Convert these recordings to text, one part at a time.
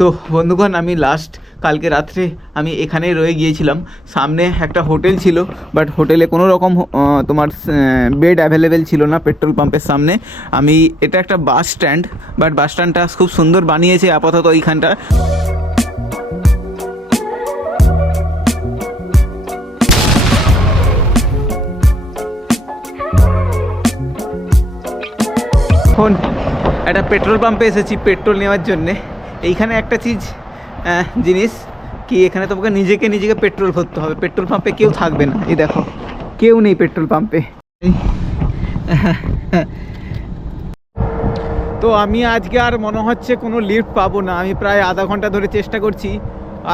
তো বন্ধুগণ, আমি লাস্ট কালকে রাত্রে আমি এখানেই রয়ে গিয়েছিলাম। সামনে একটা হোটেল ছিল বাট হোটেলে কোনো রকম তোমার বেড অ্যাভেলেবেল ছিল না পেট্রোল পাম্পের সামনে। আমি, এটা একটা বাস স্ট্যান্ড বাট বাস স্ট্যান্ডটা খুব সুন্দর বানিয়েছে আপাতত এইখানটা। এখন একটা পেট্রোল পাম্পে এসেছি পেট্রোল নেওয়ার জন্যে। এইখানে একটা চিজ জিনিস কি এখানে তোমাকে নিজেকে নিজেকে পেট্রোল ভরতে হবে। পেট্রোল পাম্পে কেউ থাকবে না, এই দেখো। কেউ নেই পেট্রোল পাম্পে। তো আমি আজকে আর মনে হচ্ছে কোনো লিফট পাবো না। আমি প্রায় আধা ঘণ্টা ধরে চেষ্টা করছি।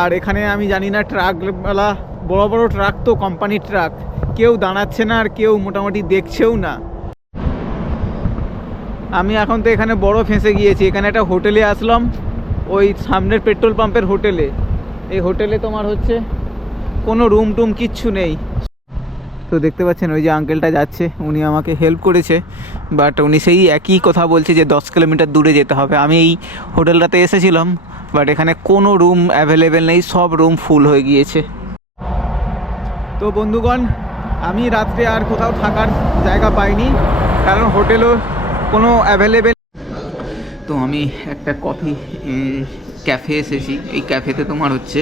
আর এখানে আমি জানি না ট্রাকওয়ালা বড় বড় ট্রাক তো কোম্পানির ট্রাক কেউ দাঁড়াচ্ছে না আর কেউ মোটামুটি দেখছেও না। আমি এখন তো এখানে বড় ফেঁসে গিয়েছি। এখানে একটা হোটেলে আসলাম। ওই সামনের পেট্রোল পাম্পের হোটেলে। এই হোটেলে তোমার হচ্ছে কোনো রুম টুম কিচ্ছু নেই। তো দেখতে পাচ্ছেন, ওই যে আঙ্কেলটা যাচ্ছে, উনি আমাকে হেল্প করেছে বাট উনি সেই একই কথা বলছে যে দশ কিলোমিটার দূরে যেতে হবে। আমি এই হোটেলটাতে এসেছিলাম বাট এখানে কোনো রুম অ্যাভেলেবেল নেই, সব রুম ফুল হয়ে গিয়েছে। তো বন্ধুগণ, আমি রাত্রে আর কোথাও থাকার জায়গা পাইনি, কারণ হোটেলও কোনো অ্যাভেলেবেল তো আমি একটা কফি ক্যাফে এসেছি। এই ক্যাফেতে তোমার হচ্ছে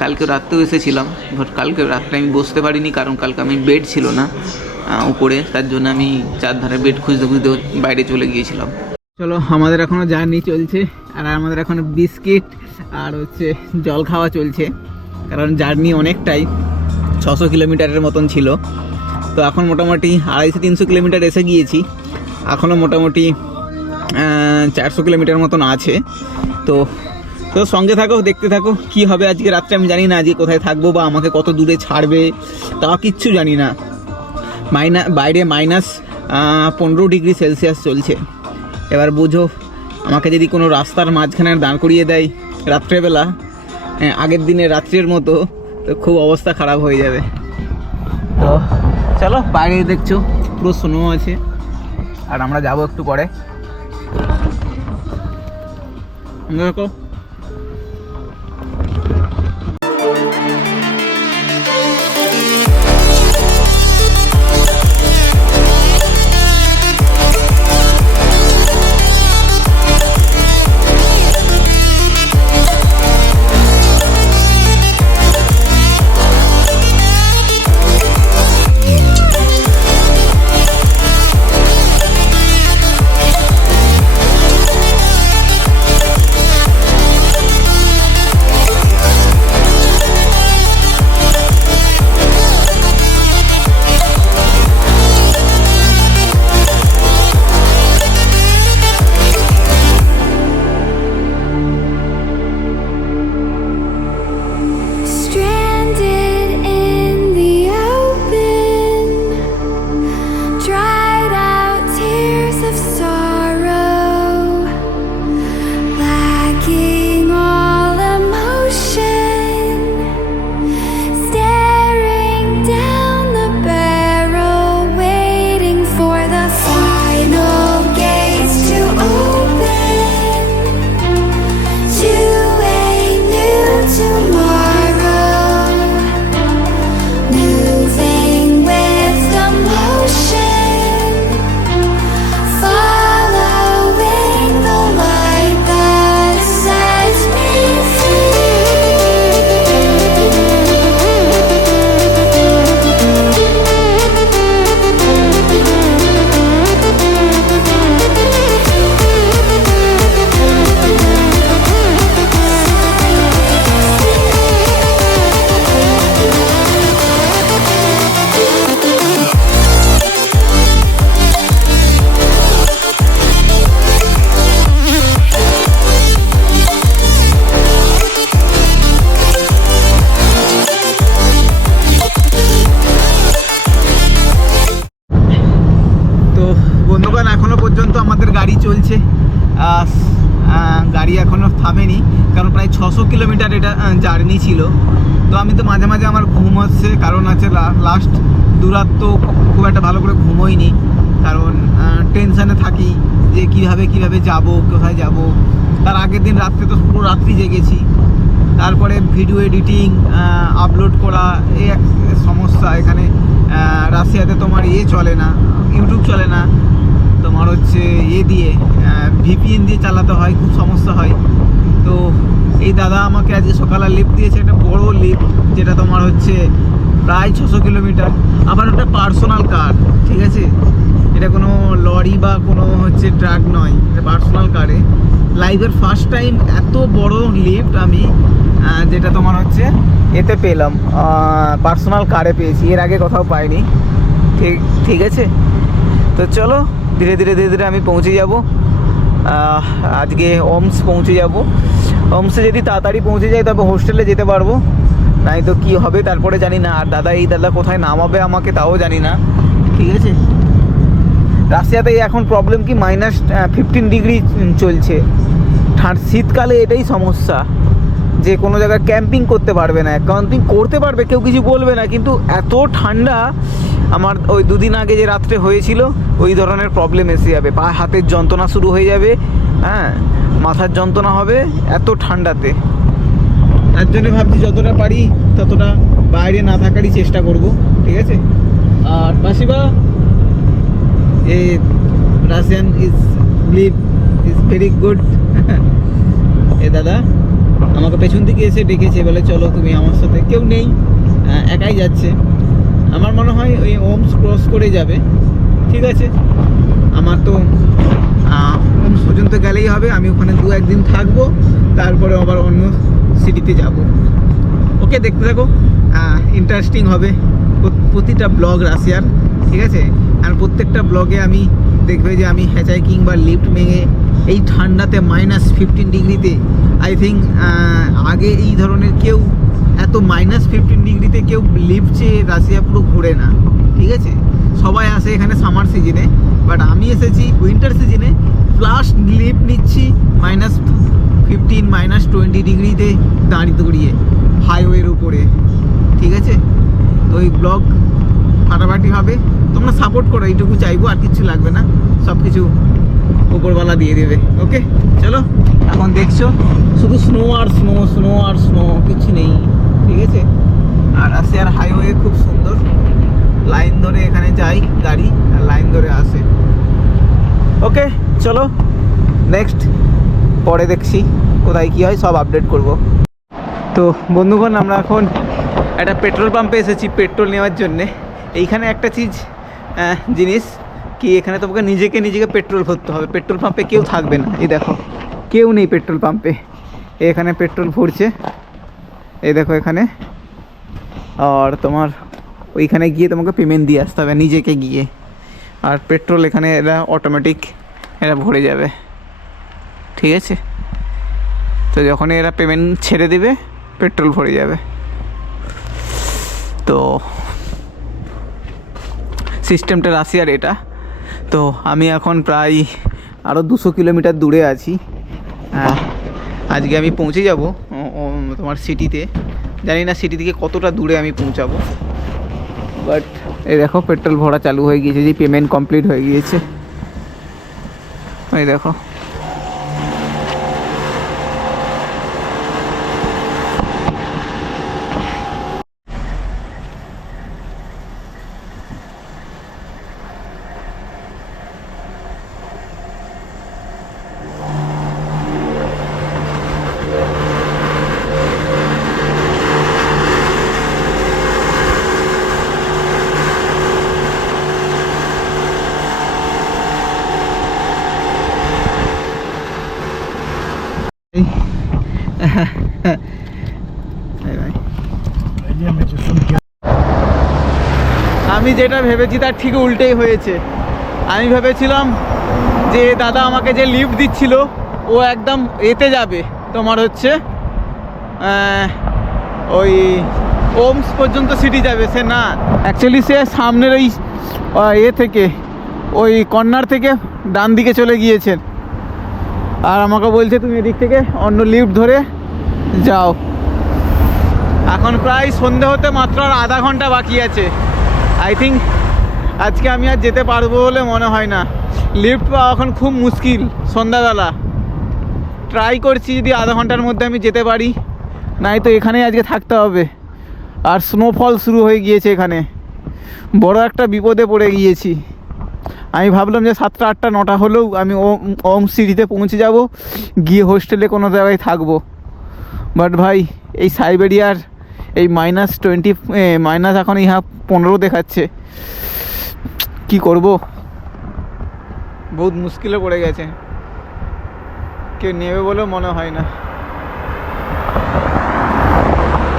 কালকে রাত্রেও এসেছিলাম। বাট কালকে রাত্রে আমি বসতে পারিনি, কারণ কালকে আমি বেড ছিল না উপরে। তার জন্য আমি চারধারে বেড খুঁজতে খুঁজতে বাইরে চলে গিয়েছিলাম। চলো, আমাদের এখনও জার্নি চলছে, আর আমাদের এখন বিস্কিট আর হচ্ছে জল খাওয়া চলছে। কারণ জার্নি অনেকটাই, ছশো কিলোমিটারের মতন ছিল। তো এখন মোটামুটি আড়াইশো তিনশো কিলোমিটার এসে গিয়েছি। এখনও মোটামুটি চারশো কিলোমিটার মতন আছে। তো তো সঙ্গে থাকো, দেখতে থাকো, কি হবে আজকে রাত্রে আমি জানি না, আজকে কোথায় থাকব বা আমাকে কত দূরে ছাড়বে তা কিচ্ছু জানি না। মাইনা, বাইরে মাইনাস পনেরো ডিগ্রি সেলসিয়াস চলছে। এবার বোঝো, আমাকে যদি কোনো রাস্তার মাঝখানে দাঁড় করিয়ে দেয় রাত্রেবেলা আগের দিনে রাত্রের মতো, তো খুব অবস্থা খারাপ হয়ে যাবে। তো, চলো বাইরে দেখছ, পুরো স্নো আছে। আর আমরা যাব একটু পরে। দেখো Stranded মাঝে আমার ঘুম হচ্ছে, কারণ আছে লাস্ট দুরাত তো খুব একটা ভালো করে ঘুমোইনি। কারণ টেনশানে থাকি যে কীভাবে কীভাবে যাব, কোথায় যাব। তার আগের দিন রাত্রে তো পুরো রাত্রি জেগেছি। তারপরে ভিডিও এডিটিং আপলোড করা, এই এক সমস্যা। এখানে রাশিয়াতে তোমার ইয়ে চলে না, ইউটিউব চলে না। তোমার হচ্ছে ইয়ে দিয়ে ভিপিএন দিয়ে চালাতে হয়, খুব সমস্যা হয়। তো এই দাদা আমাকে আজকে সকালে লিফট দিয়েছে, একটা বড় লিফট যেটা তোমার হচ্ছে প্রায় ছশো কিলোমিটার। আবার একটা পার্সোনাল কার ঠিক আছে? এটা কোনো লরি বা কোনো হচ্ছে ট্রাক নয়, এটা পার্সোনাল কারে লাইফের ফার্স্ট টাইম এত বড় লিফট আমি যেটা তোমার হচ্ছে এতে পেলাম। পার্সোনাল কারে পেয়েছি, এর আগে কোথাও পাইনি। ঠিক ঠিক আছে? তো চলো, ধীরে ধীরে ধীরে ধীরে আমি পৌঁছে যাব। আজকে ওমস পৌঁছে যাব। ওমসে যদি তাড়াতাড়ি পৌঁছে যাই, তবে হোস্টেলে যেতে পারব। নাই তো কী হবে, তারপরে জানি না। আর দাদা, এই দাদা কোথায় নামাবে আমাকে তাও জানি না। ঠিক আছে? রাশিয়াতে এখন প্রবলেম কি? মাইনাস ফিফটিন ডিগ্রি চলছে। শীতকালে এটাই সমস্যা। যে কোনো জায়গায় ক্যাম্পিং করতে পারবে না। ক্যাম্পিং করতে পারবে কেউ কিছু বলবে না। কিন্তু এত ঠান্ডা আমার ওই দুদিন আগে যে রাত্রে হয়েছিল ওই ধরনের প্রবলেম এসে যাবে। পা হাতের যন্ত্রণা শুরু হয়ে যাবে হ্যাঁ? মাথার যন্ত্রণা হবে এত ঠান্ডাতে। তার জন্য ভাবছি যতটা পারি ততটা বাইরে না থাকারই চেষ্টা করব ঠিক আছে? আর পাশিবা এ Russian is live is very good এ দাদা? আমাকে পেছন থেকে এসে ডেকেছে, বলে চলো তুমি আমার সাথে, কেউ নেই একাই যাচ্ছে। আমার মনে হয় ওই ওমস ক্রস করে যাবে, ঠিক আছে? আমার তো ওমস পর্যন্ত গেলেই হবে, আমি ওখানে দু একদিন থাকব, তারপরে আবার অন্য সিটিতে যাব। ওকে, দেখতে থাকো ইন্টারেস্টিং হবে প্রতিটা ব্লগ রাশিয়ার, ঠিক আছে? আর প্রত্যেকটা ব্লগে আমি দেখবে যে আমি হ্যাচাই কিংবা লিফট ভেঙে এই ঠান্ডাতে মাইনাস ফিফটিন ডিগ্রিতে আই থিঙ্ক আগে এই ধরনের কেউ এত মাইনাস ফিফটিন ডিগ্রিতে কেউ চেয়ে রাশিয়া পুরো ঘোরে না, ঠিক আছে? সবাই আসে এখানে সামার সিজনে বাট আমি এসেছি উইন্টার সিজনে প্লাস লিফট নিচ্ছি মাইনাস ফিফটিন মাইনাস টোয়েন্টি ডিগ্রিতে দাঁড়িয়ে দাঁড়িয়ে হাইওয়ের উপরে, ঠিক আছে? তো এই ব্লগ ফাটাফাটি হবে, তোমরা সাপোর্ট করো, এইটুকু চাইব, আর কিছু লাগবে না সব কিছু উপরওয়ালা দিয়ে দেবে ওকে চলো, এখন দেখছ, শুধু স্নো আর স্নো স্নো আর স্নো কিছু নেই, ঠিক আছে? আর রাশিয়ার হাইওয়ে খুব সুন্দর। লাইন ধরে এখানে যাই গাড়ি, আর লাইন ধরে আসে। ওকে চলো নেক্সট পরে দেখছি কোথায় কী হয়, সব আপডেট করব। তো বন্ধুগণ, আমরা এখন একটা পেট্রোল পাম্পে এসেছি পেট্রোল নেওয়ার জন্যে। এইখানে একটা চিজ জিনিস কি? এখানে তোমাকে নিজেকে নিজেকে পেট্রোল ভরতে হবে। পেট্রোল পাম্পে কেউ থাকবে না। এই দেখো, কেউ নেই পেট্রোল পাম্পে। এখানে পেট্রোল ভরছে। এই দেখো এখানে। আর তোমার ওইখানে গিয়ে তোমাকে পেমেন্ট দিয়ে আসতে হবে, নিজেকে গিয়ে। আর পেট্রোল এখানে এরা অটোমেটিক এরা ভরে যাবে। ঠিক আছে? তো যখনই এরা পেমেন্ট ছেড়ে দেবে, পেট্রোল ভরে যাবে। তো সিস্টেমটা রাশিয়ার এটা। তো আমি এখন প্রায় আরও দুশো কিলোমিটার দূরে আছি। আজকে আমি পৌঁছে যাব তোমার সিটিতে। জানি না সিটি থেকে কতটা দূরে আমি পৌঁছাবো। বাট এই দেখো, পেট্রোল ভরা চালু হয়ে গিয়েছে, যে পেমেন্ট কমপ্লিট হয়ে গিয়েছে। এই দেখো এই ভাই। আমি যেটা ভেবেছি তার ঠিক উল্টেই হয়েছে। আমি ভেবেছিলাম যে দাদা আমাকে যে লিফট দিচ্ছিল, ও একদম এতে যাবে। তোমার হচ্ছে ওই ওমস পর্যন্ত সিটি যাবে, সে না অ্যাকচুয়ালি সে সামনের ওই এ থেকে, ওই কর্নার থেকে ডান দিকে চলে গিয়েছেন আর আমাকে বলছে, তুমি এদিক থেকে অন্য লিফট ধরে যাও। এখন প্রায় সন্ধে হতে মাত্র আর আধা ঘণ্টা বাকি আছে। আই থিঙ্ক আজকে আমি আর যেতে পারব বলে মনে হয় না। লিফট পাওয়া এখন খুব মুশকিল, সন্ধ্যাবেলা। ট্রাই করছি যদি আধা ঘণ্টার মধ্যে আমি যেতে পারি। নাই তো এখানেই আজকে থাকতে হবে। আর স্নোফল শুরু হয়ে গিয়েছে এখানে। বড় একটা বিপদে পড়ে গিয়েছি। আমি ভাবলাম যে সাতটা, আটটা, নটা হলেও আমি ওম সিটিতে পৌঁছে যাব। গিয়ে হোস্টেলে কোনো জায়গায় থাকব। বাট ভাই, এই সাইবেরিয়ার এই মাইনাস টোয়েন্টি মাইনাস এখন ইহা পনেরো দেখাচ্ছে। কি করব? বহুত মুশকিলে পড়ে গেছে। কেউ নেবে বলেও মনে হয় না।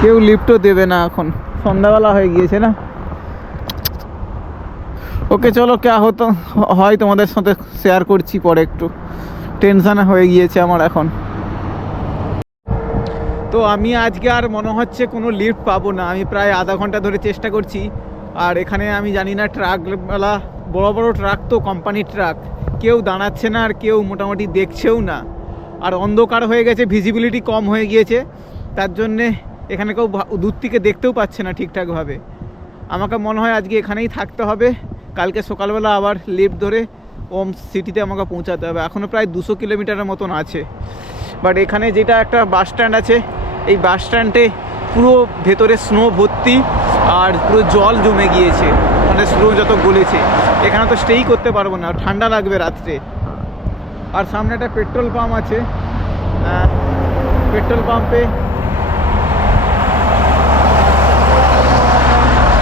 কেউ লিফটও দেবে না এখন। সন্ধ্যাবেলা হয়ে গিয়েছে না? ওকে, চলো, কে হতো হয় তোমাদের সাথে শেয়ার করছি পরে একটু। টেনশানে হয়ে গিয়েছে আমার এখন। তো আমি আজকে আর মনে হচ্ছে কোনো লিফট পাবো না। আমি প্রায় আধা ঘণ্টা ধরে চেষ্টা করছি। আর এখানে আমি জানি না ট্রাকওয়ালা বড় বড় ট্রাক তো কোম্পানির ট্রাক কেউ দাঁড়াচ্ছে না আর কেউ মোটামুটি দেখছেও না। আর অন্ধকার হয়ে গেছে ভিজিবিলিটি কম হয়ে গিয়েছে। তার জন্যে এখানে কেউ দূর থেকে দেখতেও পাচ্ছে না ঠিকঠাকভাবে। আমাকে মনে হয় আজকে এখানেই থাকতে হবে। কালকে সকালবেলা আবার লিফট ধরে ওম সিটিতে আমাকে পৌঁছাতে হবে। এখনও প্রায় দুশো কিলোমিটারের মতন আছে। বাট এখানে যেটা একটা বাস স্ট্যান্ড আছে এই বাস স্ট্যান্ডে পুরো ভেতরে স্নো ভর্তি আর পুরো জল জমে গিয়েছে। মানে স্নো যত গলেছে। এখানে তো স্টেই করতে পারব না ঠান্ডা লাগবে রাত্রে। আর সামনে একটা পেট্রোল পাম্প আছে। পেট্রোল পাম্পে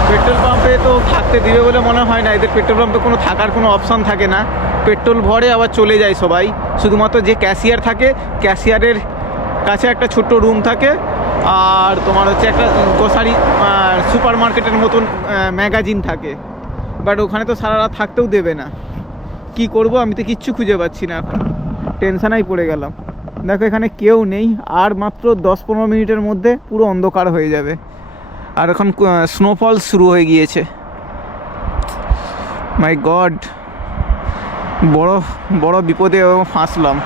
পেট্রোল পাম্পে তো থাকতে দিবে বলে মনে হয় না। এদের পেট্রোল পাম্পে কোনো থাকার কোনো অপশন থাকে না। পেট্রোল ভরে আবার চলে যায় সবাই। শুধুমাত্র যে ক্যাশিয়ার থাকে ক্যাশিয়ারের কাছে একটা ছোট্ট রুম থাকে, আর তোমার হচ্ছে একটা গ্রোসারি সুপার মার্কেটের মতন ম্যাগাজিন থাকে। বাট ওখানে তো সারা রাত থাকতেও দেবে না। কি করব? আমি তো কিচ্ছু খুঁজে পাচ্ছি না এখন। টেনশানাই পড়ে গেলাম। দেখো, এখানে কেউ নেই। আর মাত্র দশ পনেরো মিনিটের মধ্যে পুরো অন্ধকার হয়ে যাবে। আর এখন স্নোফল শুরু হয়ে গিয়েছে। মাই গড বড় বড় বিপদে ফাঁসলাম।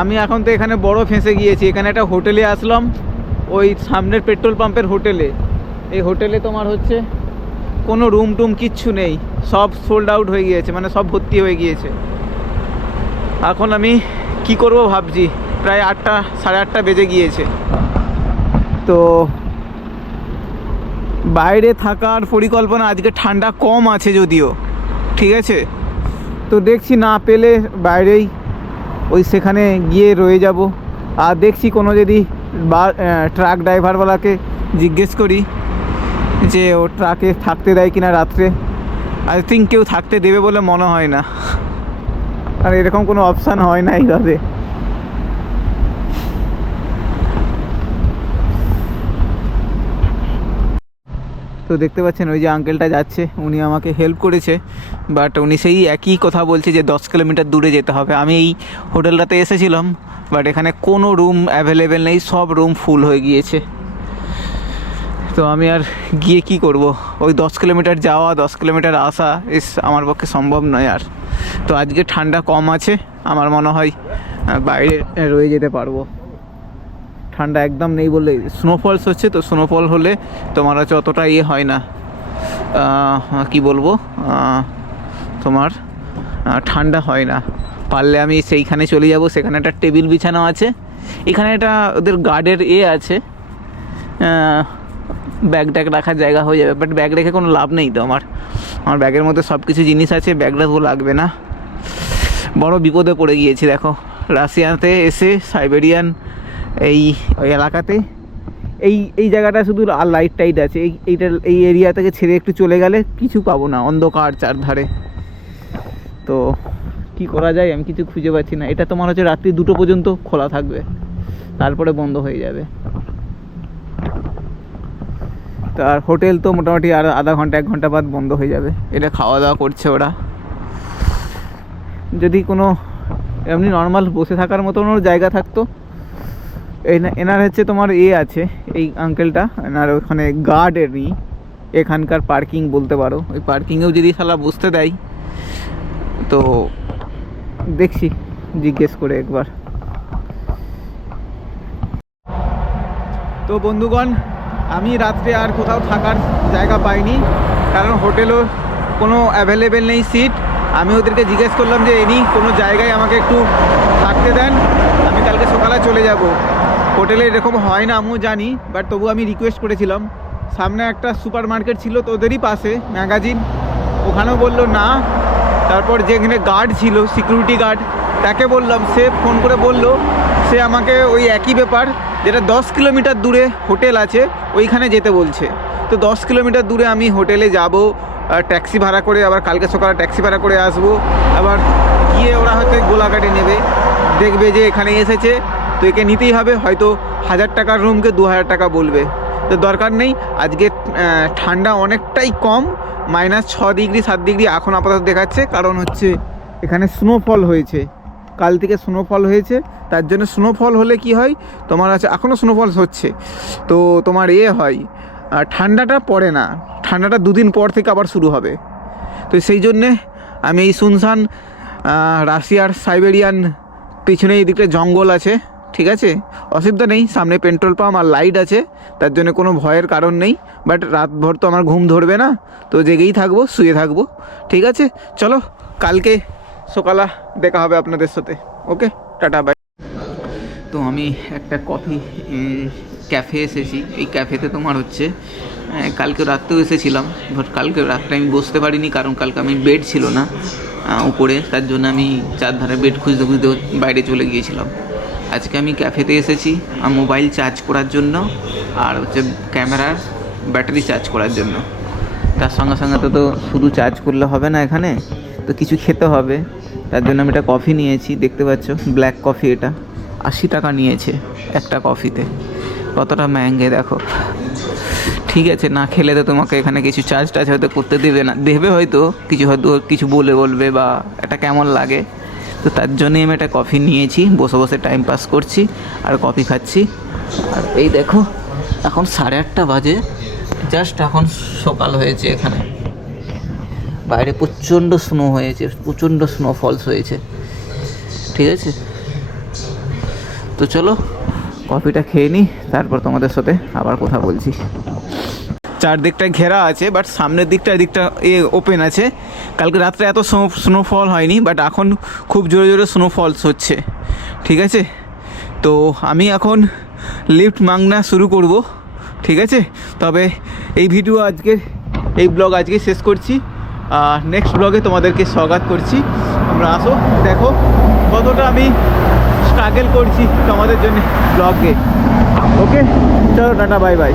আমি এখন তো এখানে বড় ফেঁসে গিয়েছি। এখানে একটা হোটেলে আসলাম, ওই সামনের পেট্রোল পাম্পের হোটেলে। এই হোটেলে তোমার হচ্ছে কোনো রুম টুম কিচ্ছু নেই, সব সোল্ড আউট হয়ে গিয়েছে মানে সব ভর্তি হয়ে গিয়েছে। এখন আমি কি করব ভাবছি, প্রায় আটটা, সাড়ে আটটা বেজে গিয়েছে। তো বাইরে থাকার পরিকল্পনা, আজকে ঠান্ডা কম আছে যদিও, ঠিক আছে? তো দেখছি না পেলে বাইরেই ওই সেখানে গিয়ে রয়ে যাব। আর দেখছি কোনো যদি বা ট্রাক ড্রাইভারওয়ালাকে জিজ্ঞেস করি যে ও ট্রাকে থাকতে দেয় কিনা রাত্রে। আই থিঙ্ক কেউ থাকতে দেবে বলে মনে হয় না। আর এরকম কোনো অপশান হয় না এইভাবে। দেখতে পাচ্ছেন, ওই যে আঙ্কেলটা যাচ্ছে, উনি আমাকে হেল্প করেছে বাট উনি সেই একই কথা বলছে যে দশ কিলোমিটার দূরে যেতে হবে। আমি এই হোটেলটাতে এসেছিলাম বাট এখানে কোনো রুম অ্যাভেলেবেল নেই, সব রুম ফুল হয়ে গিয়েছে। তো আমি আর গিয়ে কি করব? ওই দশ কিলোমিটার যাওয়া, দশ কিলোমিটার আসা, ইস, আমার পক্ষে সম্ভব নয় আর। তো আজকে ঠান্ডা কম আছে, আমার মনে হয় বাইরে রয়ে যেতে পারব। ঠান্ডা একদম নেই বললে স্নোফলস হচ্ছে, তো স্নোফল হলে তোমার হচ্ছে অতটা ইয়ে হয় না। কি বলব? তোমার ঠান্ডা হয় না। পারলে আমি সেইখানে চলে যাব, সেখানে একটা টেবিল বিছানো আছে। এখানে একটা ওদের গার্ডের এ আছে। ব্যাগ ট্যাগ রাখার জায়গা হয়ে যাবে বাট ব্যাগ রেখে কোনো লাভ নেই তো আমার। আমার ব্যাগের মধ্যে সব কিছু জিনিস আছে ব্যাগটা তো লাগবে না। বড় বিপদে পড়ে গিয়েছি, দেখো। রাশিয়াতে এসে সাইবেরিয়ান এই এলাকাতে। এই এই জায়গাটা শুধু আর লাইট টাইট আছে। এই, এইটা, এই এরিয়া থেকে ছেড়ে একটু চলে গেলে কিছু পাবো না, অন্ধকার চারধারে। তো কি করা যায় আমি কিছু খুঁজে পাচ্ছি না। এটা তোমার হচ্ছে রাত্রি দুটো পর্যন্ত খোলা থাকবে। তারপরে বন্ধ হয়ে যাবে। তার হোটেল তো মোটামুটি আর আধা ঘণ্টা, এক ঘণ্টা বাদ বন্ধ হয়ে যাবে। এটা খাওয়া দাওয়া করছে ওরা। যদি কোনো এমনি নর্মাল বসে থাকার মতনও জায়গা থাকতো এনার হচ্ছে তোমার এ আছে, এই আঙ্কেলটা এনার ওখানে গার্ডেরই এখানকার পার্কিং বলতে পারো। ওই পার্কিংয়েও যদি শালা বসতে দেয়, তো দেখছি, জিজ্ঞেস করে একবার। তো বন্ধুগণ, আমি রাত্রে আর কোথাও থাকার জায়গা পাইনি, কারণ হোটেলও কোনো অ্যাভেলেবেল নেই সিট আমি ওদেরকে জিজ্ঞেস করলাম যে, এনি, কোনো জায়গায় আমাকে একটু থাকতে দেন? আমি কালকে সকালে চলে যাব। হোটেলে এরকম হয় না, আমিও জানি বাট তবু আমি রিকোয়েস্ট করেছিলাম। সামনে একটা সুপার মার্কেট ছিল তো ওদেরই পাশে ম্যাগাজিন ওখানেও বলল না। তারপর যেখানে গার্ড ছিল সিকিউরিটি গার্ড তাকে বললাম, সে ফোন করে বলল, সে আমাকে ওই একই ব্যাপার, যেটা দশ কিলোমিটার দূরে হোটেল আছে, ওইখানে যেতে বলছে। তো দশ কিলোমিটার দূরে আমি হোটেলে যাব ট্যাক্সি ভাড়া করে আবার কালকে সকালে ট্যাক্সি ভাড়া করে আসব। আবার গিয়ে ওরা হয়তো গোলাঘাটে নেবে, দেখবে যে এখানে এসেছে। তো একে নিতেই হবে, হয়তো হাজার টাকার রুমকে দু হাজার টাকা বলবে। তো দরকার নেই, আজকে ঠান্ডা অনেকটাই কম মাইনাস ছ ডিগ্রি সাত ডিগ্রি এখন আপাতত দেখাচ্ছে, কারণ হচ্ছে এখানে স্নোফল হয়েছে। কাল থেকে স্নোফল হয়েছে, তার জন্য স্নোফল হলে কি হয়, তোমার আছে এখনও স্নোফল হচ্ছে, তো তোমার এ হয়। ঠান্ডাটা পড়ে না, ঠান্ডাটা দুদিন পর থেকে আবার শুরু হবে। তো সেই জন্যে আমি এই শুনশান রাশিয়ার সাইবেরিয়ান, পিছনে এই দিকটা জঙ্গল আছে ঠিক আছে? অসুবিধা নেই, সামনে পেট্রোল পাম্প আর লাইট আছে, তার জন্য কোনো ভয়ের কারণ নেই বাট রাতভর তো আমার ঘুম ধরবে না, তো জেগেই থাকব, শুয়ে থাকব, ঠিক আছে? চলো, কালকে সকালা দেখা হবে আপনাদের সাথে ওকে টাটা বাই তো আমি একটা কফি ক্যাফে এসেছি, এই ক্যাফেতে তোমার হচ্ছে কালকে রাত্রেও এসেছিলাম বাট কালকে রাত্রে আমি বসতে পারিনি, কারণ কালকে আমি বেড ছিল না উপরে, তার জন্য আমি চারধারে বেড খুঁজতে খুঁজতে বাইরে চলে গিয়েছিলাম। আজকে আমি ক্যাফেতে এসেছি, আর মোবাইল চার্জ করার জন্য, আর হচ্ছে ক্যামেরার ব্যাটারি চার্জ করার জন্য। তার সঙ্গে সঙ্গে তো তো শুধু চার্জ করলে হবে না এখানে, তো কিছু খেতে হবে। তার জন্য আমি একটা কফি নিয়েছি, দেখতে পাচ্ছ, ব্ল্যাক কফি এটা। আশি টাকা নিয়েছে একটা কফিতে। কতটা ম্যাঙ্গে, দেখো। ঠিক আছে, না খেলে তো তোমাকে এখানে কিছু চার্জ টার্জ হয়তো করতে দেবে না। দেবে হয়তো, কিছু হয়তো কিছু বলে বলবে বা এটা কেমন লাগে। তো তার জন্যই আমি একটা কফি নিয়েছি। বসে বসে টাইম পাস করছি আর কফি খাচ্ছি। আর এই দেখো, এখন সাড়ে আটটা বাজে। জাস্ট এখন সকাল হয়েছে এখানে। বাইরে প্রচণ্ড স্নো হয়েছে, প্রচণ্ড স্নো ফলস হয়েছে। ঠিক আছে? তো চলো কফিটা খেয়ে নিই তারপর তোমাদের সাথে আবার কথা বলছি। চারদিকটা ঘেরা আছে বাট সামনের দিকটা দিকটা এ ওপেন আছে। কালকে রাত্রে এত স্নো স্নোফল হয়নি বাট এখন খুব জোরে জোরে স্নোফলস হচ্ছে। ঠিক আছে? তো আমি এখন লিফট মাংনা শুরু করব। ঠিক আছে? তবে এই ভিডিও আজকে, এই ব্লগ আজকে শেষ করছি। আর নেক্সট ব্লগে তোমাদেরকে স্বাগত করছি। তোমরা আসো, দেখো কতটা আমি স্ট্রাগল করছি তোমাদের জন্য ব্লগে ওকে চলো টাটা বাই বাই